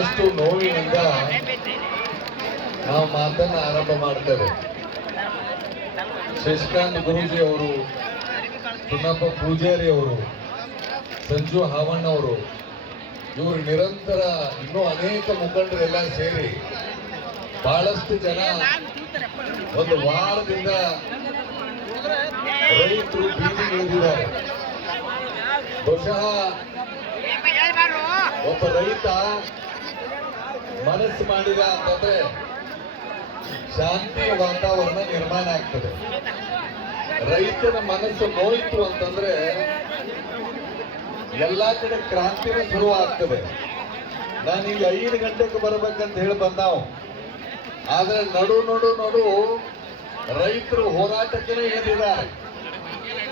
ಬಹಳಷ್ಟು ನೋವಿನಿಂದ ನಾವು ಮಾತನ್ನ ಆರಂಭ ಮಾಡ್ತೇವೆ. ಶಶಿಕಾಂತ್ ಗುರೂಜಿ ಅವರು, ಚುನ್ನಪ್ಪ ಪೂಜಾರಿ ಅವರು, ಸಂಜು ಹಾವಣ್ಣ ಅವರು, ಇವರು ನಿರಂತರ ಇನ್ನೂ ಅನೇಕ ಮುಖಂಡರೆಲ್ಲ ಸೇರಿ ಬಹಳಷ್ಟು ಜನ ಒಂದು ವಾರದಿಂದ ರೈತರು ಬೀದಿಗಿಳಿದಿದ್ದಾರೆ. ಬಹುಶಃ ಒಬ್ಬ ರೈತ ಮನಸ್ಸು ಮಾಡಿದ ಅಂತಂದ್ರೆ ಶಾಂತಿಯ ವಾತಾವರಣ ನಿರ್ಮಾಣ ಆಗ್ತದೆ. ರೈತನ ಮನಸ್ಸು ನೋಯಿತು ಅಂತಂದ್ರೆ ಎಲ್ಲಾ ಕಡೆ ಕ್ರಾಂತಿನೇ ಶುರು ಆಗ್ತದೆ. ನಾನೀಗ 5 ಗಂಟೆಗೆ ಬರ್ಬೇಕಂತ ಹೇಳಿ ಬಂದಾವು, ಆದ್ರೆ ನಡು ರೈತರು ಹೋರಾಟಕ್ಕೆ ಇಳಿದಿದ್ದಾರೆ.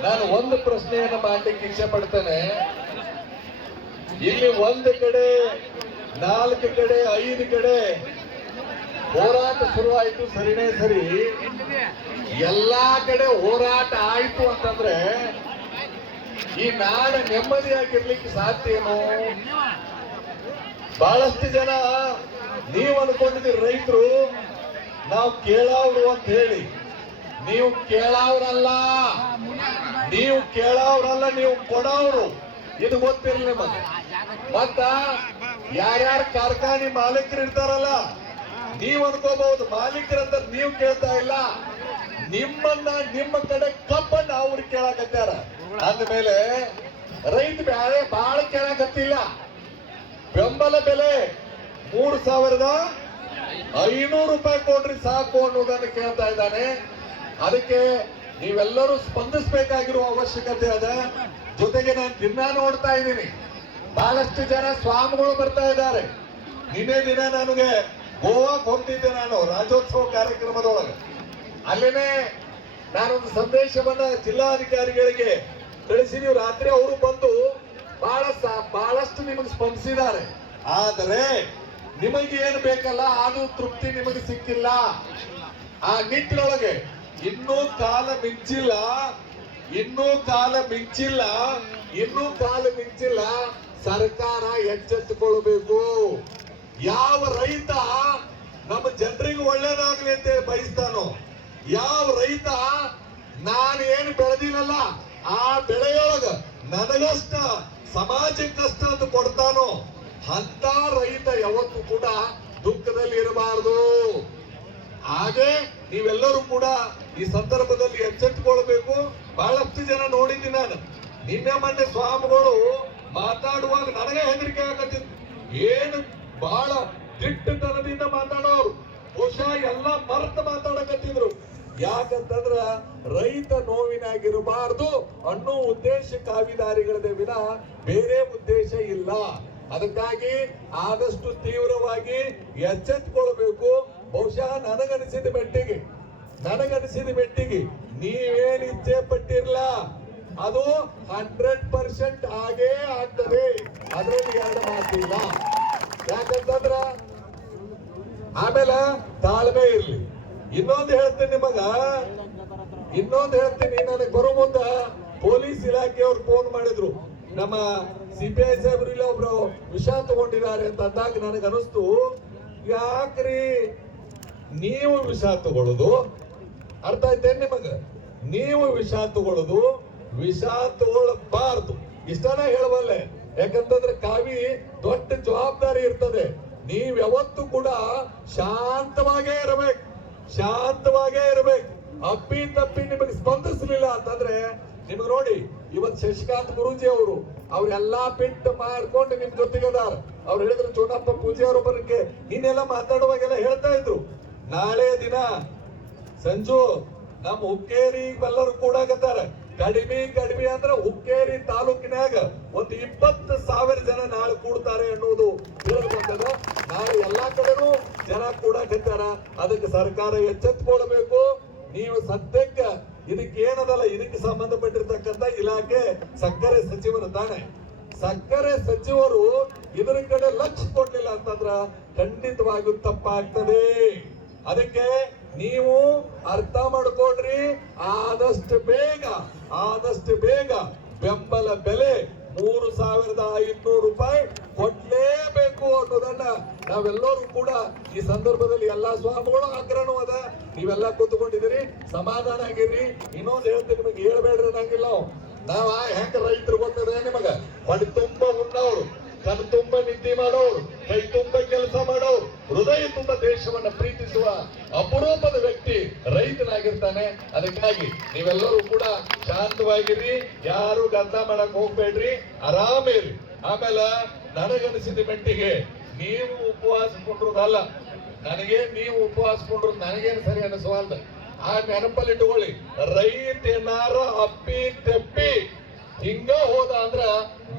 ನಾನು ಒಂದು ಪ್ರಶ್ನೆಯನ್ನು ಮಾಡಲಿಕ್ಕೆ ಇಚ್ಛೆ ಪಡ್ತೇನೆ. ಇಲ್ಲಿ 1 ಕಡೆ 4 ಕಡೆ 5 ಕಡೆ ಹೋರಾಟ ಶುರು ಆಯ್ತು, ಸರಿನೇ ಸರಿ. ಎಲ್ಲಾ ಕಡೆ ಹೋರಾಟ ಆಯ್ತು ಅಂತಂದ್ರೆ ಈ ನಾಡ ನೆಮ್ಮದಿಯಾಗಿರ್ಲಿಕ್ಕೆ ಸಾಧ್ಯ ಏನು? ಬಹಳಷ್ಟು ಜನ ನೀವು ಅನ್ಕೊಂಡಿದ್ದೀರಿ ರೈತರು ನಾವು ಕೇಳವ್ರು ಅಂತ ಹೇಳಿ. ನೀವು ಕೇಳವ್ರಲ್ಲ, ನೀವು ಕೊಡವ್ರು. ಇದು ಗೊತ್ತಿರಲಿ ನಿಮಗೆ. ಮತ್ತ ಯಾರ್ಯಾರ ಕಾರ್ಖಾನೆ ಮಾಲೀಕರು ಇರ್ತಾರಲ್ಲ, ನೀವು ಅನ್ಕೋಬಹುದು ಮಾಲೀಕರಂತ ನೀವು ಕೇಳ್ತಾ ಇಲ್ಲ, ನಿಮ್ಮ ಕಡೆ ಕಬ್ಬನ್ನ ಅವ್ರು ಕೇಳಕತ್ತಾರ. ಅಂದ್ಮೇಲೆ ರೈತ ಬಹಳ ಕೇಳಕತ್ತಿಲ್ಲ. ಬೆಂಬಲ ಬೆಲೆ 3,500 ರೂಪಾಯಿ ಕೊಡ್ರಿ ಸಾಕು ಅನ್ನೋದನ್ನು ಕೇಳ್ತಾ ಇದ್ದಾನೆ. ಅದಕ್ಕೆ ನೀವೆಲ್ಲರೂ ಸ್ಪಂದಿಸಬೇಕಾಗಿರುವ ಅವಶ್ಯಕತೆ ಅದ. ಜೊತೆಗೆ ನಾನು ದಿನ ನೋಡ್ತಾ ಇದ್ದೀನಿ, ಬಹಳಷ್ಟು ಜನ ಸ್ವಾಮಿಗಳು ಬರ್ತಾ ಇದ್ದಾರೆ. ನಿನ್ನೆ ದಿನ ನನಗೆ ಗೋವಾಕ್ಕೆ ಹೋಗ್ತಿದ್ದೆ, ನಾನು ರಾಜ್ಯೋತ್ಸವ ಕಾರ್ಯಕ್ರಮದೊಳಗೆ. ಅಲ್ಲೇನೆ ನಾನೊಂದು ಸಂದೇಶವನ್ನ ಜಿಲ್ಲಾಧಿಕಾರಿಗಳಿಗೆ ಕಳಿಸಿದೀವಿ. ರಾತ್ರಿ ಅವರು ಬಂದು ಬಹಳಷ್ಟು ನಿಮಗೆ ಸ್ಪಂದಿಸಿದ್ದಾರೆ. ಆದರೆ ನಿಮಗೆ ಏನು ಬೇಕಲ್ಲ ಅದು ತೃಪ್ತಿ ನಿಮಗೆ ಸಿಕ್ಕಿಲ್ಲ. ಆ ನಿಟ್ಟಿನೊಳಗೆ ಇನ್ನೂ ಕಾಲ ಮಿಂಚಿಲ್ಲ. ಸರ್ಕಾರ ಎಚ್ಚೆತ್ತುಕೊಳ್ಬೇಕು. ಯಾವ ರೈತ ನಮ್ಮ ಜನರಿಗೆ ಒಳ್ಳೇದಾಗ್ಲಿ ಅಂತ ಬಯಸ್ತಾನೋ, ಯಾವ ರೈತ ನಾನು ಏನು ಬೆಳೆದಿನಲ್ಲ ಆ ಬೆಳೆಯೊಳಗ ನನಗಷ್ಟ ಸಮಾಜಕ್ಕಷ್ಟ ಅಂತ ಕೊಡ್ತಾನೋ ಅಂತ ರೈತ ಯಾವತ್ತೂ ಕೂಡ ದುಃಖದಲ್ಲಿ ಇರಬಾರದು. ಹಾಗೆ ನೀವೆಲ್ಲರೂ ಕೂಡ ಈ ಸಂದರ್ಭದಲ್ಲಿ ಎಚ್ಚೆತ್ತುಕೊಳ್ಬೇಕು. ಬಹಳಷ್ಟು ಜನ ನೋಡಿದ್ದೀನಿ ನಾನು. ನಿನ್ನೆ ಮೊನ್ನೆ ಸ್ವಾಮಿಗಳು ಮಾತಾಡುವಾಗ ನನಗೆ ಹೆದರಿಕೆ ಆಗತ್ತಿತ್ತು. ಏನು ಬಹಳ ದಿಟ್ಟತನದಿಂದ ಮಾತಾಡೋರು, ಬಹುಶಃ ಎಲ್ಲ ಮರೆತು ಮಾತಾಡಕತ್ತಿದ್ರು. ಯಾಕಂತಂದ್ರ ರೈತ ನೋವಿನಾಗಿರಬಾರ್ದು ಅನ್ನೋ ಉದ್ದೇಶ ಕಾವಿದಾರಿಗಳದೇ ವಿನ ಬೇರೆ ಉದ್ದೇಶ ಇಲ್ಲ. ಅದಕ್ಕಾಗಿ ಆದಷ್ಟು ತೀವ್ರವಾಗಿ ಎಚ್ಚೆತ್ತುಕೊಳ್ಬೇಕು. ಬಹುಶಃ ನನಗನಿಸಿದ ಮಟ್ಟಿಗೆ ನೀವೇನು ಇಚ್ಛೆ ಪಟ್ಟಿರ್ಲ ಅದು 100% ಆಗೇ ಆಗ್ತದೆ. ಅದರಲ್ಲಿ ಎರಡು ಮಾತಿಲ್ಲ. ಯಾಕಂತಂದ್ರ ಆಮೇಲೆ ತಾಳ್ಮೆ ಇರ್ಲಿ. ಇನ್ನೊಂದು ಹೇಳ್ತೀನಿ ನನಗೆ ಬರೋ ಮುಂದ ಪೊಲೀಸ್ ಇಲಾಖೆಯವ್ರು ಫೋನ್ ಮಾಡಿದ್ರು. ನಮ್ಮ CPI ಸಾಹೇಬ್ರು ಇಲ್ಲ ಒಬ್ರು ವಿಷ ತಗೊಂಡಿದ್ದಾರೆ ಅಂತ ಅಂದಾಗ ನನಗೆ ಅನಿಸ್ತು, ಯಾಕ್ರಿ ನೀವು ವಿಷ ತಗೊಳ್ಳೋದು? ಅರ್ಥ ಆಯ್ತೇನ್ ನಿಮಗ? ನೀವು ವಿಷ ತಗೊಳ್ಳಬಾರ್ದು. ಇಷ್ಟನ ಹೇಳಬಲ್ಲೆ. ಯಾಕಂತಂದ್ರೆ ಕಾವಿ ದೊಡ್ಡ ಜವಾಬ್ದಾರಿ ಇರ್ತದೆ. ನೀವ್ ಯಾವತ್ತೂ ಕೂಡ ಶಾಂತವಾಗೇ ಇರಬೇಕು. ಅಪ್ಪಿ ತಪ್ಪಿ ನಿಮಗೆ ಸ್ಪಂದಿಸಲಿಲ್ಲ ಅಂತಂದ್ರೆ ನಿಮ್ಗೆ ನೋಡಿ, ಇವತ್ತು ಶಶಿಕಾಂತ್ ಗುರೂಜಿ ಅವ್ರೆಲ್ಲಾ ಬಿಟ್ಟು ಮಾಡ್ಕೊಂಡು ನಿಮ್ ಜೊತೆಗದಾರ. ಅವ್ರು ಹೇಳಿದ್ರು ಚುನ್ನಪ್ಪ ಪೂಜೆ ಅವರ ಬಗ್ಗೆ ಇನ್ನೆಲ್ಲ ಮಾತಾಡುವಾಗೆಲ್ಲ ಹೇಳ್ತಾ ಇದ್ರು, ನಾಳೆ ದಿನ ಸಂಜು ನಮ್ಮ ಹುಕ್ಕೇರಿ ಎಲ್ಲರೂ ಕೂಡಾಕತ್ತಾರ. ಕಡಿಮೆ ಅಂದ್ರೆ ಹುಕ್ಕೇರಿ ತಾಲೂಕಿನಾಗ ಒಂದು 20,000 ಜನ ನಾಳೆ ಕೂಡ್ತಾರೆ ಅನ್ನೋದು ತಿಳಿದುಕೊಂಡದ. ನಾಳೆ ಎಲ್ಲಾ ಕಡೆನೂ ಜನ ಕೂಡಾಕತ್ತಾರ. ಅದಕ್ಕೆ ಸರ್ಕಾರ ಎಚ್ಚೆತ್ತುಕೊಳ್ಬೇಕು. ನೀವು ಸದ್ಯಕ್ಕೆ ಇದಕ್ಕೆ ಏನದಲ್ಲ, ಇದಕ್ಕೆ ಸಂಬಂಧಪಟ್ಟಿರ್ತಕ್ಕಂಥ ಇಲಾಖೆ ಸಕ್ಕರೆ ಸಚಿವರು ತಾನೆ. ಸಕ್ಕರೆ ಸಚಿವರು ಇದರ ಕಡೆ ಲಕ್ಷ್ಯ ಕೊಡ್ಲಿಲ್ಲ ಅಂತಂದ್ರ ಖಂಡಿತವಾಗಿಯೂ ತಪ್ಪಾಗ್ತದೆ. ಅದಕ್ಕೆ ನೀವು ಅರ್ಥ ಮಾಡ್ಕೊಡ್ರಿ. ಆದಷ್ಟು ಬೇಗ ಬೆಂಬಲ ಬೆಲೆ 3,500 ರೂಪಾಯಿ ಕೊಡ್ಲೇಬೇಕು ಅನ್ನೋದನ್ನ ನಾವೆಲ್ಲರೂ ಕೂಡ ಈ ಸಂದರ್ಭದಲ್ಲಿ ಎಲ್ಲಾ ಸ್ವಾಮಿಗಳು ಆಗ್ರಹನೂ ಅದ. ನೀವೆಲ್ಲ ಕೂತ್ಕೊಂಡಿದ್ದೀರಿ, ಸಮಾಧಾನ ಆಗಿರ್ರಿ. ಇನ್ನೊಂದು ಹೇಳ್ತೀನಿ, ನಿಮಗೆ ಹೇಳ್ಬೇಡ್ರಿ ನಂಗಿಲ್ಲ. ನಾವ್ ಹೆಂಗ ರೈತರು ಗೊತ್ತದ ನಿಮಗ? ಹೊಟ್ಟೆ ತುಂಬ ಉಣ್ಣವ್ರು, ಕಣ್ ತುಂಬ ನಿದ್ದೆ ಮಾಡೋರು, ಕೈ ತುಂಬ ಕೆಲಸ ಮಾಡೋರು, ಹೃದಯ ತುಂಬ ದೇಶವನ್ನ ಪ್ರೀತಿಸುವ ಅಪರೂಪದ ವ್ಯಕ್ತಿ ರೈತನಾಗಿರ್ತಾನೆ. ಅದಕ್ಕಾಗಿ ನೀವೆಲ್ಲರೂ ಕೂಡ ಶಾಂತವಾಗಿರ್ರಿ, ಯಾರು ಗದ್ದ ಮಾಡಕ್ ಹೋಗ್ಬೇಡ್ರಿ, ಆರಾಮೇರಿ. ಆಮೇಲೆ ನನಗನಿಸಿದ ಮಟ್ಟಿಗೆ ನೀವು ಉಪವಾಸಕೊಂಡ್ರದಲ್ಲ, ನೀವು ಉಪವಾಸಕೊಂಡ್ರು ನನಗೇನು ಸರಿ ಅನಿಸವಲ್ದ. ಆ ನೆನಪಲ್ಲಿ ಇಟ್ಕೊಳ್ಳಿ, ರೈತ ಏನಾರ ಅಪ್ಪಿ ತೆಪ್ಪಿ ಹಿಂಗ ಹೋದ ಅಂದ್ರ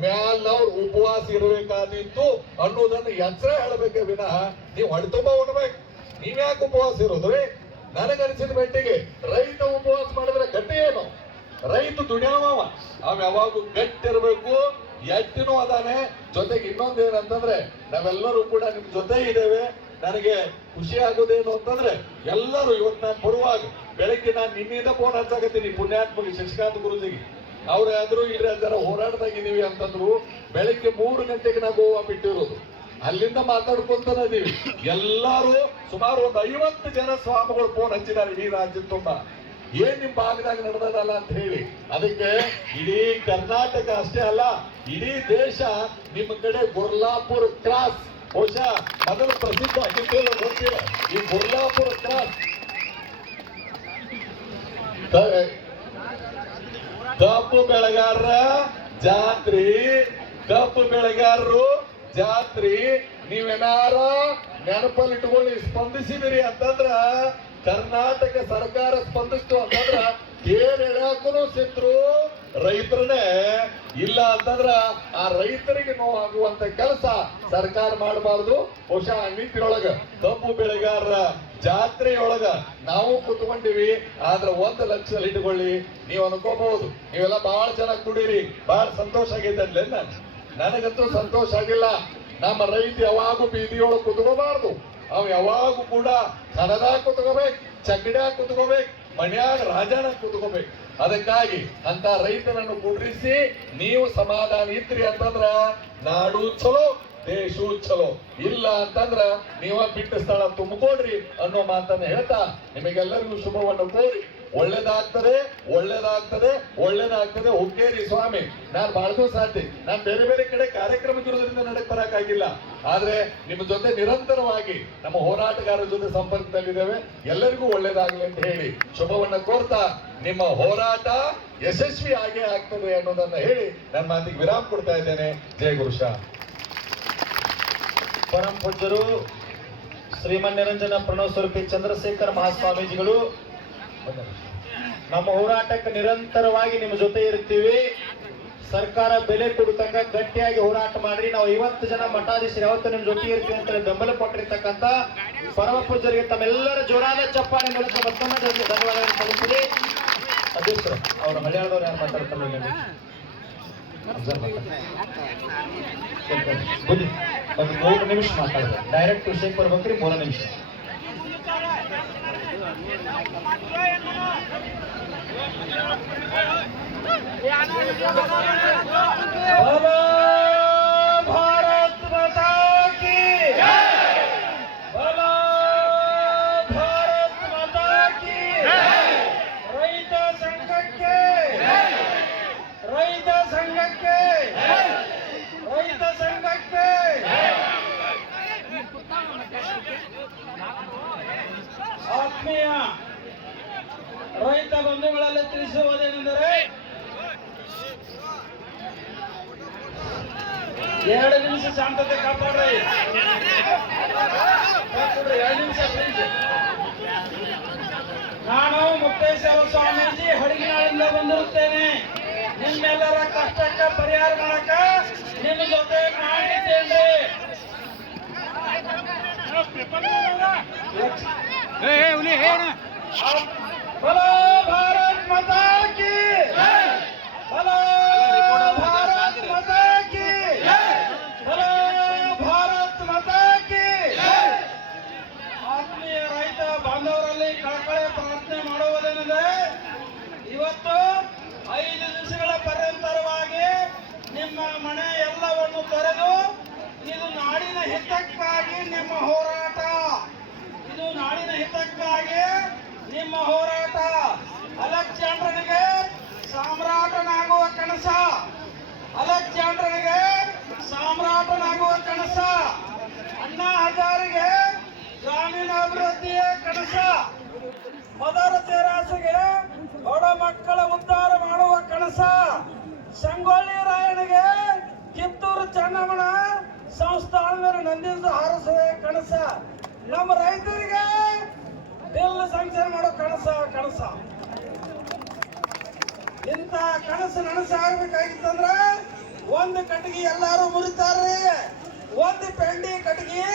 ಮ್ಯಾಲವ್ರು ಉಪವಾಸ ಇರಬೇಕಾದಿತ್ತು ಅನ್ನೋದನ್ನ ಎಚ್ಚರ ಹೇಳಬೇಕೆ ವಿನಃ ನೀವು ಹೊಟ್ಟೆ ತುಂಬ ಉಣ್ಬೇಕು. ನೀವ್ಯಾಕೆ ಉಪವಾಸ ಇರೋದ್ರಿ? ನನಗನಿಸಿದ ಮಟ್ಟಿಗೆ ರೈತ ಉಪವಾಸ ಮಾಡಿದ್ರೆ ಗಟ್ಟಿ ಏನು? ರೈತ ದುಡಿಯವ, ಅವ್ ಯಾವಾಗೂ ಗಟ್ಟಿರ್ಬೇಕು, ಎಟ್ಟಿನೂ ಅದಾನೆ. ಜೊತೆಗೆ ಇನ್ನೊಂದು ಏನಂತಂದ್ರೆ ನಾವೆಲ್ಲರೂ ಕೂಡ ನಿಮ್ ಜೊತೆ ಇದ್ದೇವೆ. ನನಗೆ ಖುಷಿ ಆಗೋದೇನು ಅಂತಂದ್ರೆ ಎಲ್ಲರೂ ಇವತ್ತು ನಾನು ಬರುವಾಗ ಬೆಳಗ್ಗೆ ನಾನು ನಿನ್ನಿಂದ ಫೋನ್ ಹಚ್ಚಾಕತ್ತೀನಿ ಪುಣ್ಯಾತ್ಮಗೆ ಶಶಿಕಾಂತ್ ಗುರುಜಿಗೆ. ಅವ್ರು ಆದ್ರೂ ಇದ್ರೆ ಜರ ಹೋರಾಟದಾಗಿದ್ದೀವಿ ಅಂತಂದ್ರು. ಬೆಳಗ್ಗೆ 3 ಗಂಟೆಗೆ ನಾವು ಗೋವಾ ಬಿಟ್ಟಿರೋದು, ಅಲ್ಲಿಂದ ಮಾತಾಡ್ಕೊಂತಾನೆ ಇದೀವಿ. ಎಲ್ಲರೂ ಸುಮಾರು ಒಂದು 50 ಜನ ಸ್ವಾಮಿಗಳು ಫೋನ್ ಹಚ್ಚಿದ್ದಾರೆ ಇಡೀ ರಾಜ್ಯದ ತುಂಬ. ಏನ್ ನಿಮ್ ಭಾಗದಾಗ ನಡೆದಲ್ಲ ಅಂತ ಹೇಳಿ. ಅದಕ್ಕೆ ಇಡೀ ಕರ್ನಾಟಕ ಅಷ್ಟೇ ಅಲ್ಲ, ಇಡೀ ದೇಶ ನಿಮ್ಮ ಕಡೆ ಗುರ್ಲಾಪುರ ಕ್ರಾಸ್ ಬಹುಶಃ ಮೊದಲು ಪ್ರಸಿದ್ಧ ಆಗಿದ್ದೇವೆ ಗೊತ್ತಿಲ್ಲ. ಈ ಗುರ್ಲಾಪುರ ಕ್ರಾಸ್ ಕಬ್ಬು ಬೆಳೆಗಾರರ ಜಾತ್ರಿ, ಕಬ್ಬು ಬೆಳೆಗಾರರು ಜಾತ್ರಿ ನೀವೇನಾರ ನೆನಪಲ್ಲಿ ಇಟ್ಕೊಳ್ಳಿ. ಸ್ಪಂದಿಸಿದಿರಿ ಅಂತಂದ್ರ ಕರ್ನಾಟಕ ಸರ್ಕಾರ ಸ್ಪಂದಿಸ್ತು ಅಂತಂದ್ರ ಕೇರ್ ಎಳಾಕೂ ಸಿದ್ರು ರೈತರನ್ನೇ. ಇಲ್ಲ ಅಂತಂದ್ರ ಆ ರೈತರಿಗೆ ನೋವಾಗುವಂತ ಕೆಲಸ ಸರ್ಕಾರ ಮಾಡಬಾರ್ದು. ಬಹುಶಃ ನೀತಿಯೊಳಗ ಕಬ್ಬು ಬೆಳೆಗಾರರ ಜಾತ್ರೆಯೊಳಗ ನಾವು ಕೂತ್ಕೊಂಡಿವಿ. ಆದ್ರೆ 1 ಲಕ್ಷ ಇಟ್ಕೊಳ್ಳಿ, ನೀವು ಅನ್ಕೋಬಹುದು ನೀವೆಲ್ಲ ಬಹಳ ಚೆನ್ನಾಗಿ ದುಡೀರಿ, ಬಹಳ ಸಂತೋಷ ಆಗೈತೆ. ನನಗಂತೂ ಸಂತೋಷ ಆಗಿಲ್ಲ. ನಮ್ಮ ರೈತ ಯಾವಾಗೂ ಬೀದಿಯೊಳಗೆ ಕುತ್ಕೋಬಾರ್ದು. ಅವ್ ಯಾವಾಗೂ ಕೂಡ ಕನದಾಗ ಕುತ್ಕೋಬೇಕು, ಚಗಡ್ಯಾಗ ಕುತ್ಕೋಬೇಕು, ಮನ್ಯಾಗ ರಾಜಾನ ಕುತ್ಕೋಬೇಕು. ಅದಕ್ಕಾಗಿ ಅಂತ ರೈತರನ್ನು ಕೂಡಿಸಿ ನೀವು ಸಮಾಧಾನ ಇದ್ರಿ ಅಂತಂದ್ರ ನಾಡು ಚಲೋ, ದೇಶೂ ಚಲೋ. ಇಲ್ಲ ಅಂತಂದ್ರ ನೀವ ಬಿಟ್ಟ ಸ್ಥಳ ತುಂಬಿಕೊಡ್ರಿ ಅನ್ನೋ ಮಾತನ್ನ ಹೇಳ್ತಾ ನಿಮಗೆಲ್ಲರಿಗೂ ಶುಭವನ್ನು ಕೋರಿ ಒಳ್ಳೇದಾಗ್ತದೆ, ಒಳ್ಳೇದಾಗ್ತದೆ, ಒಳ್ಳೇದಾಗ್ತದೆ. ಹುಕ್ಕೇರಿ ಸ್ವಾಮಿ, ನಾನ್ ಬಾಳ್ದು ಸಾಧ್ಯ. ನಾನ್ ಬೇರೆ ಬೇರೆ ಕಡೆ ಕಾರ್ಯಕ್ರಮಕ್ಕಿರೋದ್ರಿಂದ ನಡಕ್ ಬರಕ್ಕಾಗಿಲ್ಲ. ಆದ್ರೆ ನಿಮ್ಮ ಜೊತೆ ನಿರಂತರವಾಗಿ ನಮ್ಮ ಹೋರಾಟಗಾರರ ಜೊತೆ ಸಂಪರ್ಕದಲ್ಲಿದ್ದೇವೆ. ಎಲ್ಲರಿಗೂ ಒಳ್ಳೇದಾಗ್ಲಿ ಅಂತ ಹೇಳಿ ಶುಭವನ್ನ ಕೋರ್ತಾ ನಿಮ್ಮ ಹೋರಾಟ ಯಶಸ್ವಿ ಆಗೇ ಆಗ್ತದೆ ಅನ್ನೋದನ್ನ ಹೇಳಿ ನನ್ನ ಮಾತಿಗೆ ವಿರಾಮ ಕೊಡ್ತಾ ಇದ್ದೇನೆ. ಜಯ ಗುರುಷಾ. ಪರಂ ಪೂಜ್ಯರು ಶ್ರೀಮನ್ ನಿರಂಜನ ಪ್ರಣವ್ ಸ್ವರೂಪಿ ಚಂದ್ರಶೇಖರ ಮಹಾಸ್ವಾಮೀಜಿಗಳು, ನಮ್ಮ ಹೋರಾಟಕ್ಕೆ ನಿರಂತರವಾಗಿ ನಿಮ್ಮ ಜೊತೆ ಇರ್ತೀವಿ. ಸರ್ಕಾರ ಬೆಲೆ ಕೊಡುತ್ತಂಗ ಗಟ್ಟಿಯಾಗಿ ಹೋರಾಟ ಮಾಡ್ರಿ. ನಾವು 50 ಜನ ಮಠಾಧೀಶರು ಯಾವತ್ತು ನಿಮ್ ಜೊತೆ ಇರ್ತೀವಿ ಅಂತ ಬೆಂಬಲ ಕೊಟ್ಟಿರ್ತಕ್ಕಂಥ ಪರಮ ಪೂಜ್ಯರಿಗೆ ತಮ್ಮೆಲ್ಲರ ಜೋರಾದ ಚಪ್ಪಾಳೆ ಮೂಲಕ ಮತ್ತೊಮ್ಮೆ ಧನ್ಯವಾದಗಳನ್ನು ಸಲ್ಲಿಸಿರಿ. ಅಧ್ಯಕ್ಷರು ಅವರ ಮಲಯಾಳದವ್ರು ಯಾರು ಮಾತಾಡ್ತಾರೆ? ಒಂದು 3 ನಿಮಿಷ ಮಾತಾಡಿದ್ರೆ ಡೈರೆಕ್ಟ್ ವಿಷಯಕ್ಕೆ ಬರ್ಬೇಕ್ರಿ. 3 ನಿಮಿಷ. ಭಾರತ್ ಮಾತಾ ಕಿ ಜೈ, ಭಾರತ್ ಮಾತಾ ಕಿ ಜೈ. ರೈತ ಸಂಘಕ್ಕೆ, ರೈತ ಸಂಘಕ್ಕೆ, ರೈತ ಸಂಘಕ್ಕೆ. ಆತ್ಮೀಯ ರೈತ ಬಂಧುಗಳಲ್ಲಿ ತಿಳಿಸುವುದೇನೆಂದರೆ 2 ನಿಮಿಷ ಶಾಂತತೆ ಕಾಪಾಡ್ರಿ. 2 ನಿಮಿಷ ಪ್ಲೀಸ್. ನಾನು ಮುಕ್ತೇಶ್ವರ ಸ್ವಾಮೀಜಿ ಹಡಗಿನಾಳಿಂದ ಬಂದಿರುತ್ತೇನೆ. ನಿಮ್ಮೆಲ್ಲರ ಕಷ್ಟಕ್ಕೆ ಪರಿಹಾರ ಮಾಡಕ ನಿಮ್ಮ ಜೊತೆ ಮಾಡಿದ್ದೇನೆ. बोलो भारत माता की जय, बोलो भारत माता की जय, बोलो भारत ಮಾತಾ की जय. ಆತ್ಮೀಯ ರೈತ ಬಾಂಧವರಲ್ಲಿ ಕಳಕಳಿ ಪ್ರಾರ್ಥನೆ ಮಾಡುವುದೇನೆಂದರೆ ಇವತ್ತು 5 ದಿವಸಗಳ ಪರ್ಯಂತರವಾಗಿ ನಿಮ್ಮ ನಿಮ್ಮ ಹೋರಾಟ, ಇದು ನಾಡಿನ ಹಿತಕ್ಕಾಗಿ ನಿಮ್ಮ ಹೋರಾಟ. ಅಲೆಕ್ಸಾಂಡ್ರನಿಗೆ ಸಾಮ್ರಾಟನಾಗುವ ಕನಸ, ಅಲೆಕ್ಸಾಂಡ್ರನಿಗೆ ಸಾಮ್ರಾಟನಾಗುವ ಕನಸ, ಅಣ್ಣಾ ಹಜಾರಿಗೆ ಗ್ರಾಮೀಣ ಅಭಿವೃದ್ಧಿಯ ಕನಸ, ಮದರ ತೆರಾಸಗೆ ಬಡ ಮಕ್ಕಳ ಉದ್ಧಾರ ಮಾಡುವ ಕನಸ, ಸಂಗೊಳ್ಳಿ ರಾಯಣಿಗೆ ಕಿತ್ತೂರು ಚೆನ್ನಮ್ಮನ ಸಂಸ್ಥಾನ ಮೇಲೆ ನಂದಿಸ ಹಾರಿಸುವ ಕನಸ, ನಮ್ಮ ರೈತರಿಗೆ ಬಿಲ್ ಸಂಕ್ಷೇಮ ಮಾಡೋ ಕನಸ. ಇಂಥ ಕನಸು ನನಸಾಗಬೇಕಾಗಿತ್ತಂದ್ರ ಒಂದು ಕಟ್ಟಿಗೆ ಎಲ್ಲಾರು ಮುರಿತಾರ್ರಿ, ಒಂದು ಪೆಂಡಿ ಕಟ್ಟಿಗೆ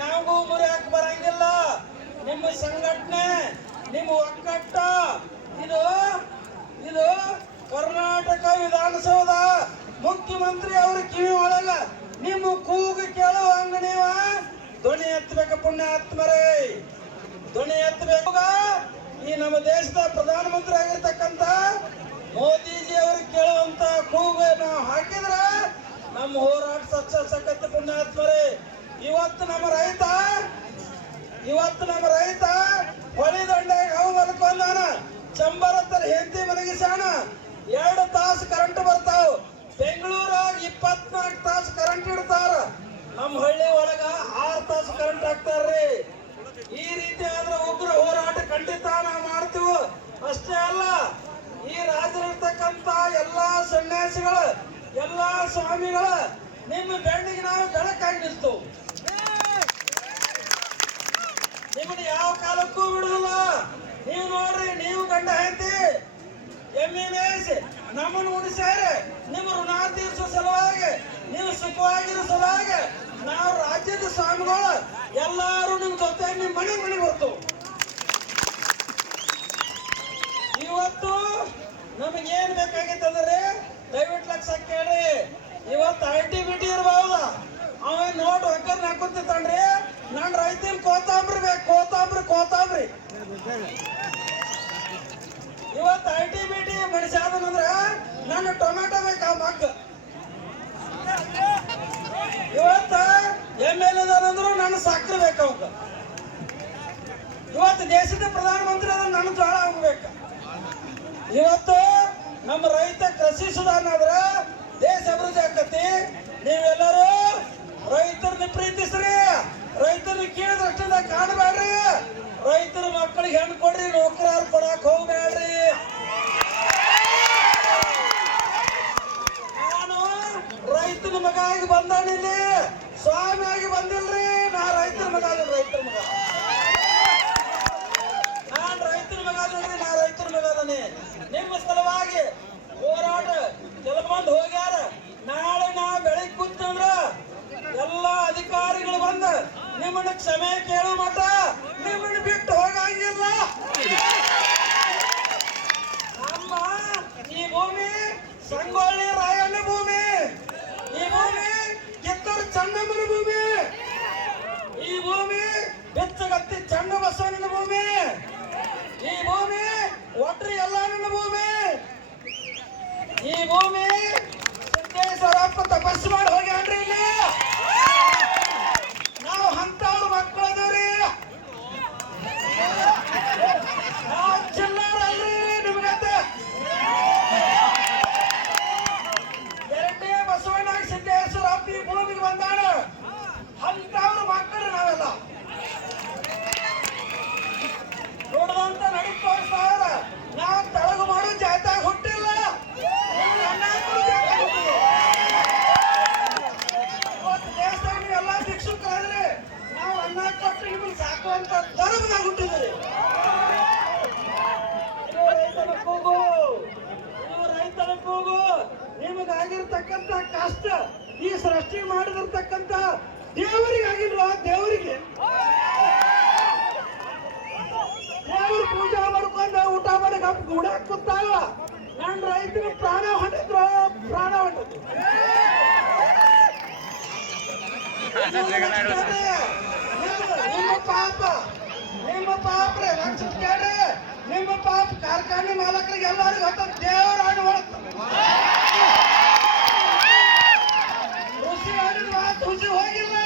ಯಾವಾಗೂ ಮುರಿಯಾಕ ಬರಂಗಿಲ್ಲ. ನಿಮ್ಮ ಸಂಘಟನೆ, ನಿಮ್ಮ ಒಕ್ಕಟ್ಟ, ಇದು ಕರ್ನಾಟಕ ವಿಧಾನಸೌಧ ಮುಖ್ಯಮಂತ್ರಿ ಅವ್ರ ಕಿವಿ ಒಳಗ ನಿಮ್ಮ ಕೂಗು ಕೇಳುವಂಗ ನೀವ ಧ್ವನಿ ಎತ್ತಬೇಕ. ಪುಣ್ಯಾತ್ಮರೇ, ಧ್ವನಿ ಎತ್ತಬೇಕು. ಈ ನಮ್ಮ ದೇಶದ ಪ್ರಧಾನಮಂತ್ರಿ ಆಗಿರ್ತಕ್ಕಂಥ ಮೋದಿಜಿ ಅವರು ಕೇಳುವಂತ ಕೂಗು ನಾವು ಹಾಕಿದ್ರ ನಮ್ಮ ಹೋರಾಟ ಸಕ್ಸಸ್ ಆಗತ್ತೆ. ಪುಣ್ಯಾತ್ಮರೇ, ಇವತ್ತು ನಮ್ಮ ರೈತ ಹೊಳಿ ದಂಡೆಗೆ ಅವು ಮಲ್ಕೊಂಡಾನ, ಚಂಬರತ್ತರ ಹೆಂಡತಿ ಮಲಗಿಸಾನ. 2 ತಾಸು ಕರೆಂಟ್ ಬರ್ತಾವ. ಬೆಂಗಳೂರಾಗ 24 ತಾಸು ಕರೆಂಟ್ ಇಡ್ತಾರ. ನಮ್ಮ ಹಳ್ಳಿ ಒಳಗ 6 ತಾಸು ಕರೆಂಟ್ ಹಾಕ್ತಾರ್ರಿ. ಈ ರೀತಿ ಆದ್ರೆ ಉಗ್ರ ಹೋರಾಟ ಖಂಡಿತ ನಾವು ಮಾಡ್ತೀವಿ. ಅಷ್ಟೇ ಅಲ್ಲ, ಈ ರಾಜ್ಯದಲ್ಲಿರ್ತಕ್ಕಂಥ ಎಲ್ಲಾ ಸನ್ಯಾಸಿಗಳ, ಎಲ್ಲಾ ಸ್ವಾಮಿಗಳ ನಿಮ್ಮ ಬೆಣ್ಣಿಗೆ ನಾವು ಬೆಳಕಾಗಿ ನಿಲ್ತು. ನಿಮ್ಮನ್ನ ಯಾವ ಕಾಲಕ್ಕೂ ಬಿಡುದಿಲ್ಲ. ನೀವು ನೋಡ್ರಿ, ನೀವು ಗಂಡ ಹೆಂಡತಿ MMS ನಮ್ಮನ್ನು ಉಳಿಸ್ಯಾರೆ. ನಿಮ್ಮ ಋಣ ತೀರಿಸೋ ಸಲುವಾಗಿ, ನೀವು ಸುಖವಾಗಿರೋ ಸಲುವಾಗಿ ನಾವು ರಾಜ್ಯದ ಸ್ವಾಮಿಗಳು ಎಲ್ಲಾರು ನಿಮ್ ಜೊತೆ ನಿಮ್ಮ ಮನೆಗೆ ಬರ್ತು. ಇವತ್ತು ನಮಗೇನ್ ಬೇಕಾಗಿತ್ತಂದ್ರೆ ದಯವಿಟ್ಟು ಲಕ್ಷ ಕೇಳಿ. ಇವತ್ತು ITBT ಇರ್ಬಾರ್ದ, ಅವ ನೋಟ್ ಒಕ್ಕರ್ನ ಹಾಕುತ್ತಿತ್ತನ್ರಿ. ನಾನು ರೈತನ ಕೋತಾಂಬ್ರಿ ಬೇಕು, ಕೋತಾಂಬ್ರಿ. ಇವತ್ತು ITBT ಮನುಷ್ಯ ಆದನಂದ್ರ ನಾನು ಟೊಮೆಟೊ ಬೇಕು ಆ ಮಗ್ಗ. ಇವತ್ತ MLA ಅದಂದ್ರು ನನ್ನ ಸಕ್ಕರೆ ಬೇಕು ಅವಂಗ. ಇವತ್ತು ದೇಶದ ಪ್ರಧಾನಮಂತ್ರಿ ಅದ ನನ್ನ ಜೋಳ ಆಗ್ಬೇಕು. ಇವತ್ತು ನಮ್ಮ ರೈತ ಕೃಷಿ ಸುಧಾರಣೆ ಆದ್ರ ದೇಶ ಅಭಿವೃದ್ಧಿ ಆಕತಿ. ನೀವೆಲ್ಲರೂ ರೈತರನ್ನ ಪ್ರೀತಿಸ್ರಿ, ರೈತರನ್ನ ಕೀಳದೃಷ್ಟಿಯಿಂದ ಕಾಣಬೇಡ್ರಿ, ರೈತರ ಮಕ್ಕಳಿಗೆ ಹೆಣ್ಣು ಕೊಡ್ರಿ, ನೌಕರರು ಕೊಡಕ್ ಹೋಗ್ಬೇಡ್ರಿ. ನಾನು ರೈತನ ಮಗ ಆಗಿ ಬಂದಾನಿಲ್ಲಿ, ಸ್ವಾಮಿ ಆಗಿ ಬಂದಿಲ್ರಿ. ನಾ ರೈತರ ಮಗ ನಾನು ರೈತರ ಮಗ ಅದನ್ನೇ. ನಿಮ್ಮ ಸಲುವಾಗಿ ಹೋರಾಟ ಕೆಲವೊಂದು ಹೋಗ್ಯಾರ. ನಾಳೆ ನಾ ಬೆಳಿಗ್ಗೆ ಕೂತಂದ್ರ ಎಲ್ಲಾ ಅಧಿಕಾರಿಗಳು ಬಂದ ನಿಮ್ಮನ್ನ ಕ್ಷಮೆ ಕೇಳೋ ಮಠ ನಿಮ್ಮನ್ನ ಬಿಟ್ಟು ಹೋಗಂಗಿಲ್ಲ. ನಮ್ಮ ಈ ಭೂಮಿ ಸಂಗೊಳ್ಳಿ ರಾಯಣ್ಣ ಭೂಮಿ, ಈ ಭೂಮಿ ಕಿತ್ತೂರು ಚೆನ್ನಮ್ಮನ ಭೂಮಿ, ಈ ಭೂಮಿ ಬೆಚ್ಚಗತ್ತಿ ಚನ್ನ ಬಸವಣ್ಣನ ಭೂಮಿ, ಈ ಭೂಮಿ ಒಟ್ರಿ ಎಲ್ಲಾರನ್ನ ಭೂಮಿ, ಈ ಭೂಮಿ ಸಿದ್ದೇಶ್ವರಪ್ಪ ತಪಸ್ಸು ಮಾಡಿ ಹೋಗ್ಯಾನ್ರಿ. ಇಲ್ಲಿ ನಾವು ಅಂತವ್ರ ಮಕ್ಕಳದವ್ರಿ, ನಾವು ಚಿಲ್ಲರಲ್ರಿ. ನಿಮ್ಗತ್ತ 2ನೇ ಬಸವಣ್ಣಾಗ ಸಿದ್ದೇಶ್ವರಪ್ಪ ಈ ಭೂಮಿಗೆ ಬಂದಾಳ. ಅಂತವ್ರ ಮಕ್ಕಳು ನಾವೆಲ್ಲ ನೋಡದಂತ ನಡಿ ತೋರಿಸ್ತಾರ. ನಾವು ತೆಳಗು ಮಾಡೋ ಜಾತ್ಯಾಗ ಹುಟ್ಟಿಲ್ಲ, ಅನ್ನ ಹಾಕೋದು ಜಾತ್ಯಾಗ ಹುಟ್ಟಿದೆ. ಇವತ್ತು ದೇಶದಾಗ ನೀವೆಲ್ಲ ಭಿಕ್ಷುಕರಾದ್ರೆ ನಾವು ಅನ್ನ ಕೊಟ್ಟು ನಿಮ್ಮನ್ನು ಸಾಕುವಂತ ಧರ್ಮದಾಗ ಹುಟ್ಟಿದ್ರಿ. ಇದು ರೈತನ ಕೂಗು, ಇದು ರೈತನ ಕೂಗು. ನಿಮಗಾಗಿರ್ತಕ್ಕಂಥ ಕಷ್ಟ ಈ ಸೃಷ್ಟಿ ಮಾಡಿದಿರ್ತಕ್ಕಂಥ ದೇವರಿಗೆ ಆಗಿಲ್ವ? ದೇವರಿಗೆ ದೇವ್ರ ಪೂಜೆ ಮಾಡ್ಕೊಂಡು ಊಟ ಮಾಡಿ ಗುಡಾಕ್ ಕೂತಾವ. ನನ್ನ ರೈತರು ಪ್ರಾಣ ಹೊಂಟಿದ್ರು, ಪ್ರಾಣ ಹೊಂಟಿದ್ರು. ನಿಮ್ಮ ಪಾಪ ರೀ ಲಕ್ಷ ಕೇಳ್ರಿ. ನಿಮ್ಮ ಪಾಪ ಕಾರ್ಖಾನೆ ಮಾಲಕರಿಗೆ ಎಲ್ಲರಿಗೂ ಹೊತ್ತ ದೇವರ ಹಣ್ಣು ಹೊಳತ. ಋಷಿ ಆಡಿದ ಮಾತು ಋಷಿ ಹೋಗಿಲ್ಲ.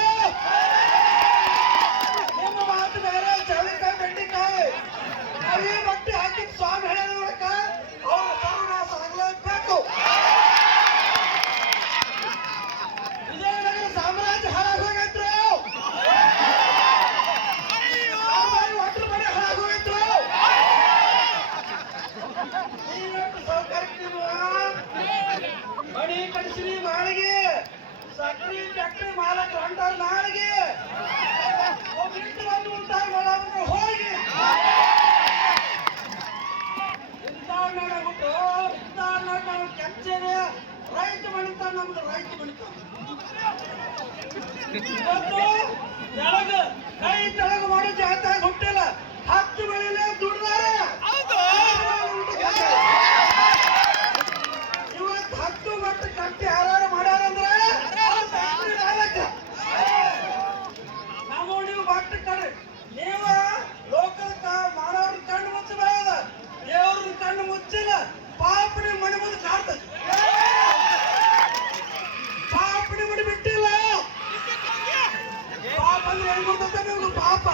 ಅಂದ್ರೆ ಏನ್ ಗೊತ್ತ ನಿಮ್ಗೆ ಪಾಪ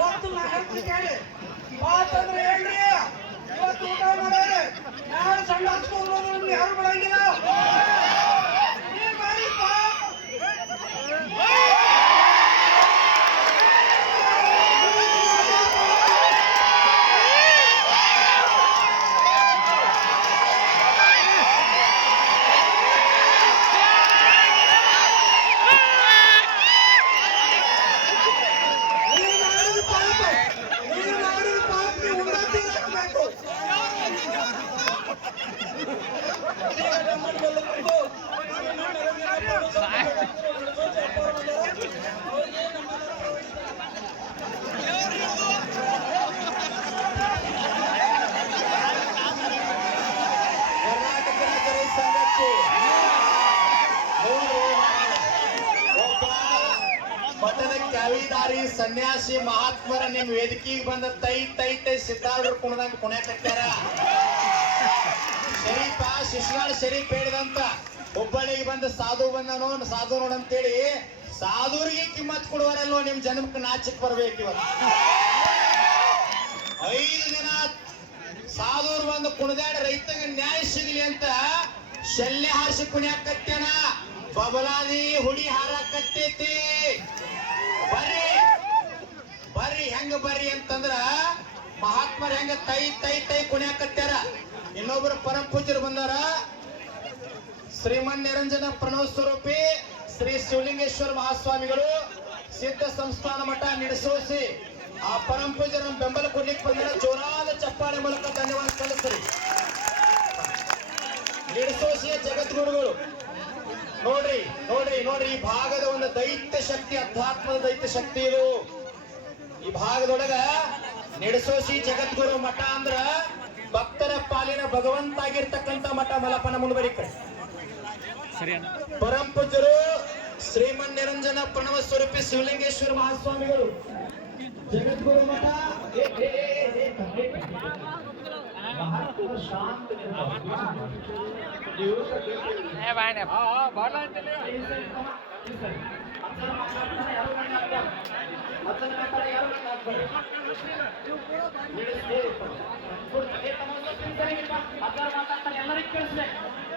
ಗೊತ್ತು ನಾ ಹೇಳ್ತೀನಿ ಕೇಳಿ ಪಾಪ ಅಂದ್ರೆ ಏನ್ರಿ ಇವತ್ತು ಊಟ ಮಾಡಿ ನಾಳೆ ಸಣ್ಣ ಹಚ್ಕೊಂಡು ನಿಮ್ಗೆ ಯಾರು ಬಿಡಂಗಿಲ್ಲ ನೀವ್ ಮಾಡಿ ಪಾಪ ಕರ್ನಾಟಕ ರಾಜ್ಯ ರೈತ ಸಂಘಕ್ಕೆ ಒಬ್ಬ ಮಠದ ಕ್ಯಾವಿದಾರಿ ಸನ್ಯಾಸಿ ಮಹಾತ್ಮರ ನಿಮ್ ವೇದಿಕೆಗೆ ಬಂದ ತೈ ತೈ ತೈ ಸಿದ್ದಾರ್ಡ್ರು ಕುಣದಂಗ ಕುಣ್ಯಾಕತ್ಯಾರ. ಶರೀಫ ಶಿಶುನಾಳ ಶರೀಫ್ ಹೇಳಿದಂತ ಹುಬ್ಬಳ್ಳಿಗೆ ಬಂದ ಸಾಧು ಬಂದನೋ ಸಾಧು ನೋಡಂತೇಳಿ ಸಾಧುರಿಗೆ ಕಿಮ್ಮತ್ ಕೊಡುವರಲ್ಲೋ ನಿಮ್ ಜನ್ಮಕ್ಕೆ ನಾಚಿಕ್ ಬರ್ಬೇಕು ಇವತ್ತು. 5 ದಿನ ಸಾಧುರು ಬಂದು ಕುಣದಾಡಿ ರೈತಗೆ ನ್ಯಾಯ ಸಿಗಲಿ ಅಂತ ಶಲ್ಯ ಹಾರಿಸಿ ಕುಣಿಯಾಕತ್ತೇನ ಬಬಲಾದಿ ಹುಡಿ ಹಾರಾಕತ್ತೈತಿ. ಬರ್ರಿ ಬರ್ರಿ ಹೆಂಗ ಬರ್ರಿ ಅಂತಂದ್ರ ಮಹಾತ್ಮರ ಹೆಂಗ ತೈ ತೈ ತೈ ಕುಣಿಯಾಕತ್ಯಾರ. ಇನ್ನೊಬ್ರು ಪರಮ ಪೂಜ್ಯರು ಬಂದಾರ. ಶ್ರೀಮನ್ ನಿರಂಜನ ಪ್ರಣವ ಸ್ವರೂಪಿ ಶ್ರೀ ಶಿವಲಿಂಗೇಶ್ವರ ಮಹಾಸ್ವಾಮಿಗಳು ಸಿದ್ಧ ಸಂಸ್ಥಾನ ಮಠ ನಿಡಸೋಸಿ ಆ ಪರಮ ಪೂಜ್ಯರ ಬೆಂಬಲ ಕೊಡ್ಲಿಕ್ಕೆ ಬಂದಾರ. ಜೋರಾದ ಚಪ್ಪಾಳೆ ಮೂಲಕ ಧನ್ಯವಾದ ಸಲ್ಲಿಸ್ರಿ. ನಿಡಸೋಸಿಯ ಜಗದ್ಗುರುಗಳು ನೋಡ್ರಿ ನೋಡ್ರಿ ನೋಡ್ರಿ ಈ ಭಾಗದ ಒಂದು ದೈತ್ಯ ಶಕ್ತಿ, ಅಧ್ಯಾತ್ಮದ ದೈತ್ಯ ಶಕ್ತಿ ಇದು. ಈ ಭಾಗದೊಳಗ ನಿಡಸೋಸಿ ಜಗದ್ಗುರು ಮಠ ಅಂದ್ರ ಭಕ್ತರ ಪಾಲಿನ ಭಗವಂತ ಆಗಿರ್ತಕ್ಕಂಥ ಮಠ. ಮಲಪನ ಮುಂದುವರಿಕ ಪರಮ ಪೂಜ್ಯರು ಶ್ರೀಮನ್ ನಿರಂಜನ ಪ್ರಣವ ಸ್ವರೂಪಿ ಶಿವಲಿಂಗೇಶ್ವರ ಮಹಾಸ್ವಾಮಿಗಳು ಜಗದ್ಗುರು ಮಠ. ಶಾಂತ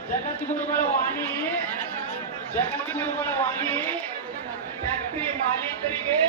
ಜಗದ್ಗುರುಗಳ ವಾಣಿ, ಜಗದ್ಗುರುಗಳ ವಾಣಿ ಫ್ಯಾಕ್ಟರಿ ಮಾಲೀಕರಿಗೆ